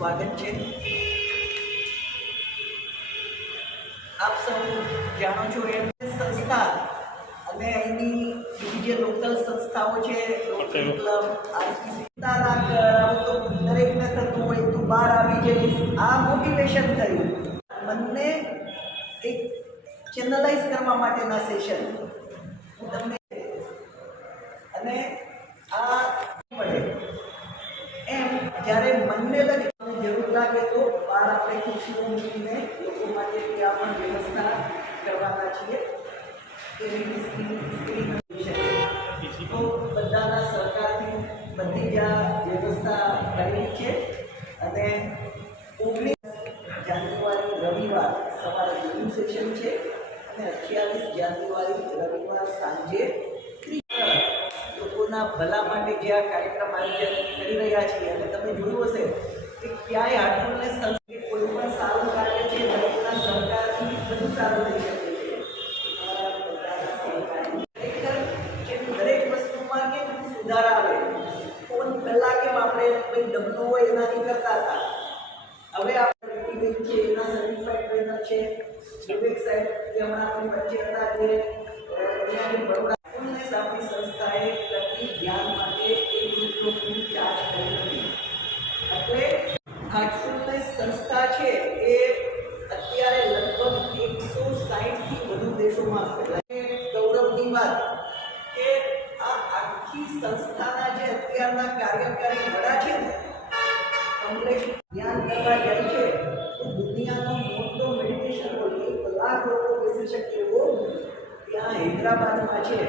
સ્વાગત છે. આપ સૌ જાણો છો એમ સંસ્થા અને અહીંની બીજી જે લોકલ સંસ્થાઓ છે ક્લબ આરસીસી તો દરેકને થતું હોય તું બહાર આવી જઈશ આ મોટિવેશન થયું મને એક ચેનલાઇઝ કરવા માટેના સેશન હું તમને અને આ મળે. એમ જ્યારે મનને લગી લાગે તો બહાર આપણે ખુશીઓ મૂકીને લોકો માટે ત્યાં પણ વ્યવસ્થા કરવાના છીએ તો બધાના સરકારથી બધી જ વ્યવસ્થા કરેલી છે અને ઓગણીસ જાન્યુઆરી રવિવાર સવારે જૂનું સેશન છે અને અઠ્યાવીસ જાન્યુઆરી રવિવાર સાંજે લોકોના ભલા માટે જે આ કાર્યક્રમ આયોજન કરી રહ્યા છીએ. અને તમે જોયું હશે કે ક્યાંય હાટફુલને સંસ્કૃતિ કોઈ પણ સારું કાર્ય છે દરેકના સહકારથી બધું સારું થઈ શકે છે તમારા બધાના સહકારથી. ખરેખર જેમ દરેક વસ્તુમાં કેમ સુધાર આવે ફોન પહેલાં કેમ આપણે કોઈ ડબલું હોય એનાથી કરતા હતા હવે આપણે ટીવી છે એના સર્ટિફાઈડ ટ્રેનર છે વિવેક સાહેબ જે હમણાં આપણી વચ્ચે હતા જે સંસ્થા છે એ અત્યારે લગભગ એકસો સાહીઠથી વધુ દેશોમાં ગૌરવની વાત કે આ આખી સંસ્થાના જે અત્યારના કાર્યકારી વડા છે ને, કમલેશ ધ્યાન કરવા જાય છે તો દુનિયાનો મોટો મેડિટેશન હોય એક લોકો બેસી શકે એવો ત્યાં હૈદરાબાદમાં છે.